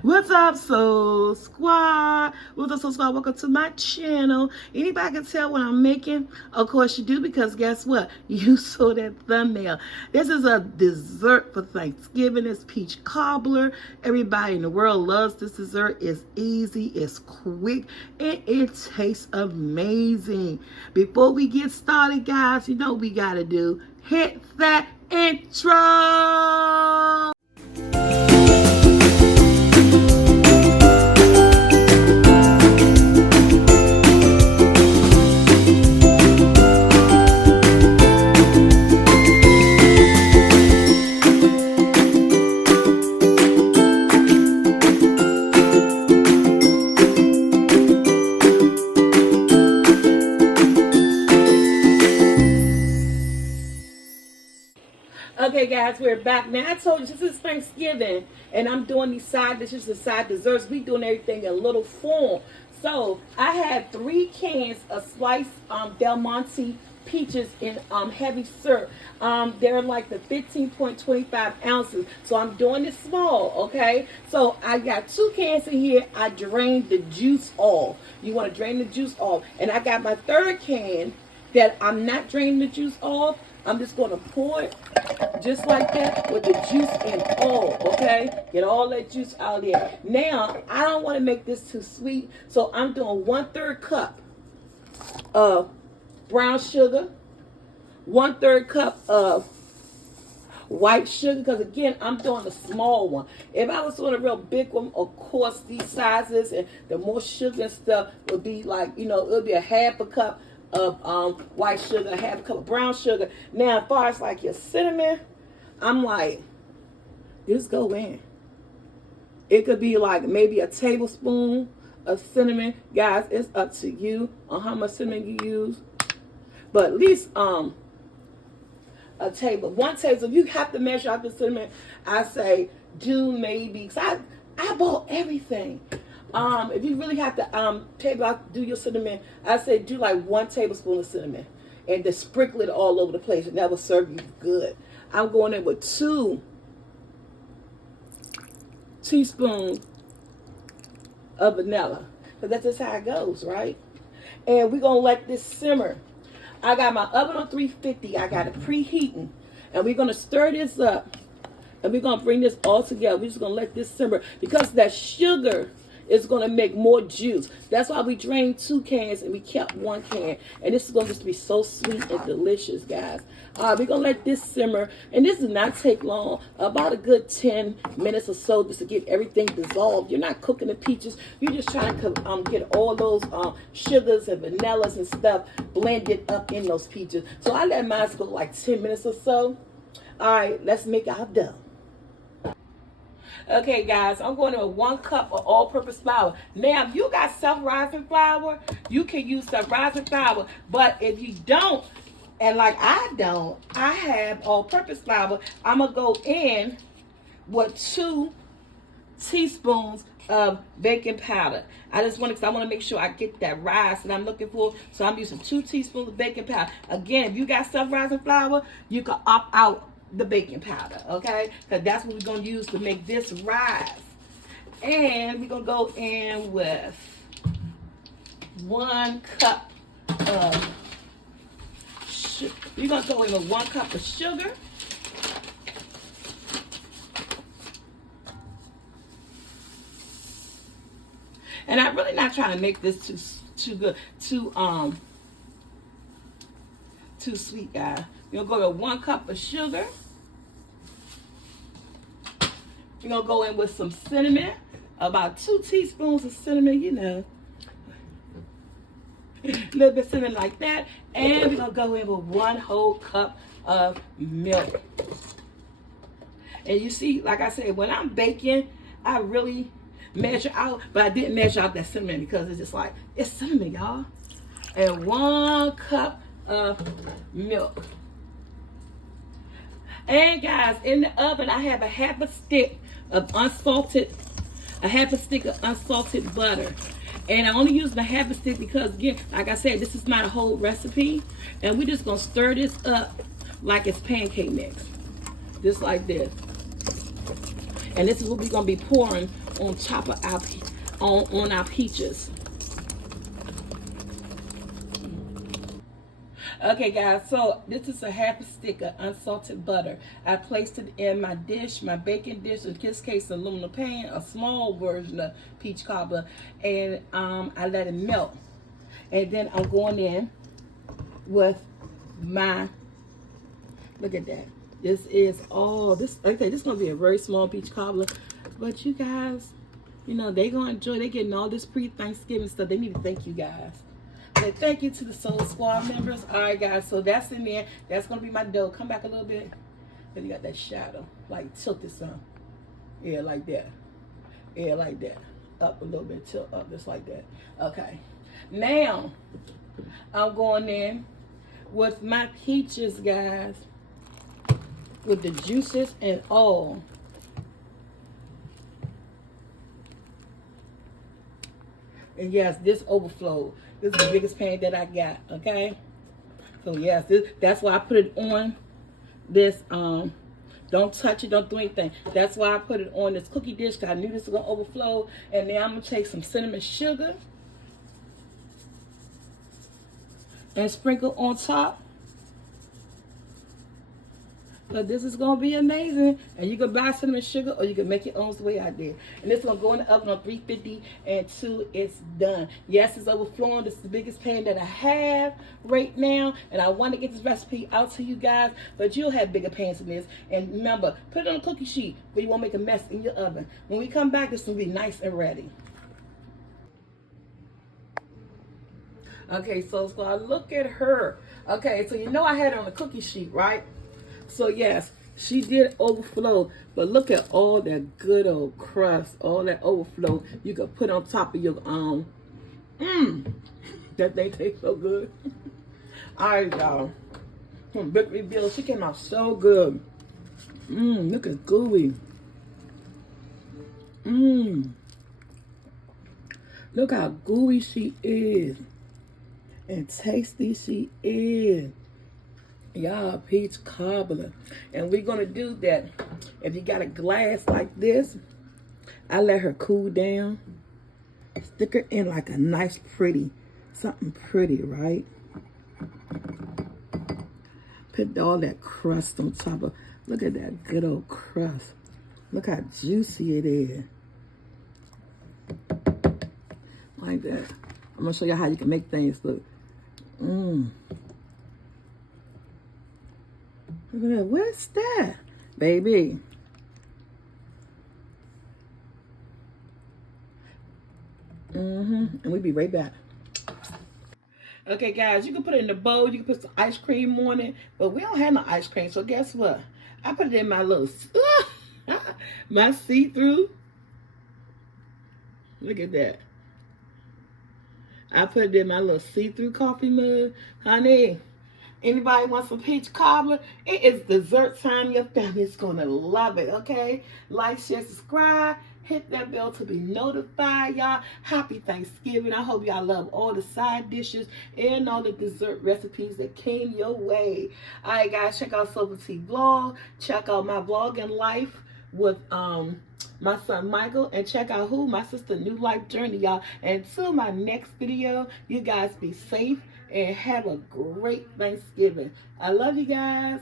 What's up, Soul Squad? What's up, Soul Squad? Welcome to my channel. Anybody can tell what I'm making? Of course you do, because guess what? You saw that thumbnail. This is a dessert for Thanksgiving. It's peach cobbler. Everybody in the world loves this dessert. It's easy, it's quick, and it tastes amazing. Before we get started, guys, you know what we gotta do. Hit that intro. Okay, guys, we're back. Now, I told you this is Thanksgiving, and I'm doing these side dishes and side desserts. We doing everything in little form. So, I had 3 cans of sliced Del Monte peaches in heavy syrup. They're like the 15.25 ounces. So, I'm doing this small, okay? So, I got 2 cans in here. I drained the juice off. You want to drain the juice off. And I got my 3rd can that I'm not draining the juice off. I'm just going to pour it just like that with the juice in all, okay? Get all that juice out of there. Now, I don't want to make this too sweet, so I'm doing 1/3 cup of brown sugar, 1/3 cup of white sugar, because again, I'm doing a small one. If I was doing a real big one, of course, these sizes and the more sugar and stuff would be like, you know, it would be a 1/2 cup of white sugar, 1/2 cup of brown sugar. Now, as far as like your cinnamon, I'm like, just go in. It could be like maybe a tablespoon of cinnamon. Guys, it's up to you on how much cinnamon you use. But at least one tablespoon. You have to measure out the cinnamon. I say do maybe, cause I bought everything. If you really have to do your cinnamon, I say do like 1 tablespoon of cinnamon and just sprinkle it all over the place, and that will serve you good. I'm going in with 2 teaspoons of vanilla, because that's just how it goes, right? And we're going to let this simmer. I got my oven on 350. I got it preheating, and we're going to stir this up, and we're going to bring this all together. We're just going to let this simmer, because that sugar is going to make more juice. That's why we drained 2 cans and we kept 1 can. And this is going to just be so sweet and delicious, guys. We're going to let this simmer. And this does not take long. About a good 10 minutes or so, just to get everything dissolved. You're not cooking the peaches. You're just trying to get all those sugars and vanillas and stuff blended up in those peaches. So I let mine go like 10 minutes or so. All right, let's make our dough. Okay, guys, I'm going to 1 cup of all-purpose flour. Now, if you got self-rising flour, you can use self-rising flour. But if you don't, and like I don't, I have all-purpose flour, I'm going to go in with 2 teaspoons of baking powder. I just want to, because I want to make sure I get that rise that I'm looking for. So I'm using 2 teaspoons of baking powder. Again, if you got self-rising flour, you can opt out the baking powder, okay? Because that's what we're going to use to make this rise. And we're going to go in with 1 cup of sugar. We're going to go in with 1 cup of sugar. And I'm really not trying to make this too good, too sweet, guys. We're going to go with 1 cup of sugar. We're going to go in with some cinnamon, about 2 teaspoons of cinnamon, you know. A little bit of cinnamon like that. And we're going to go in with 1 whole cup of milk. And you see, like I said, when I'm baking, I really measure out, but I didn't measure out that cinnamon because it's just like, it's cinnamon, y'all. And 1 cup of milk. And guys, in the oven, I have a 1/2 stick of unsalted butter. And I only use the 1/2 stick because, again, like I said, this is not a whole recipe. And we're just going to stir this up like it's pancake mix. Just like this. And this is what we're gonna be pouring on top of our on our peaches. Okay, guys, so this is a half a stick of unsalted butter. I placed it in my dish, my baking dish, in this case, aluminum pan, a small version of peach cobbler, and I let it melt. And then I'm going in with my, look at that. This is all, this, like I said, this is going to be a very small peach cobbler. But you guys, you know, they're going to enjoy, they're getting all this pre-Thanksgiving stuff. They need to thank you guys. And thank you to the Soul Squad members. All right, guys, so that's in there. That's going to be my dough. Come back a little bit. Then you got that shadow. Like, tilt this some. Yeah, like that. Yeah, like that. Up a little bit. Tilt up just like that. Okay. Now, I'm going in with my peaches, guys. With the juices and all. And yes, this overflowed. This is the biggest pan that I got, okay? So yes, that's why I put it on this, don't touch it, don't do anything. That's why I put it on this cookie dish, because I knew this was going to overflow. And then I'm going to take some cinnamon sugar and sprinkle on top. So this is going to be amazing. And you can buy cinnamon sugar or you can make your own the way I did. And this is going to go in the oven on 350 until it's done. Yes, it's overflowing. This is the biggest pan that I have right now. And I want to get this recipe out to you guys. But you'll have bigger pans than this. And remember, put it on a cookie sheet where you won't make a mess in your oven. When we come back, this will be nice and ready. Okay, so squad, look at her. Okay, so you know I had it on a cookie sheet, right? So yes, she did overflow, but look at all that good old crust, all that overflow you can put on top of your that thing tastes so good. All right, y'all. Big reveal, she came out so good. Look at gooey. Look how gooey she is, and tasty she is. Y'all, peach cobbler. And we're going to do that. If you got a glass like this, I let her cool down. Stick her in like a nice pretty, something pretty, right? Put all that crust on top of, look at that good old crust. Look how juicy it is. Like that. I'm going to show you how you can make things look. What's that, baby? And we'll be right back. Okay, guys, you can put it in the bowl. You can put some ice cream on it, but we don't have no ice cream. So guess what? I put it in my little, my see-through. Look at that. I put it in my little see-through coffee mug, honey. Anybody want some peach cobbler? It is dessert time. Your family's gonna love it, okay? Like, share, subscribe. Hit that bell to be notified, y'all. Happy Thanksgiving. I hope y'all love all the side dishes and all the dessert recipes that came your way. All right, guys, check out SoulfulT vlog. Check out my vlogging life with my son Michael, and check out my sister New Life Journey, y'all. And until my next video, you guys be safe and have a great Thanksgiving. I love you guys.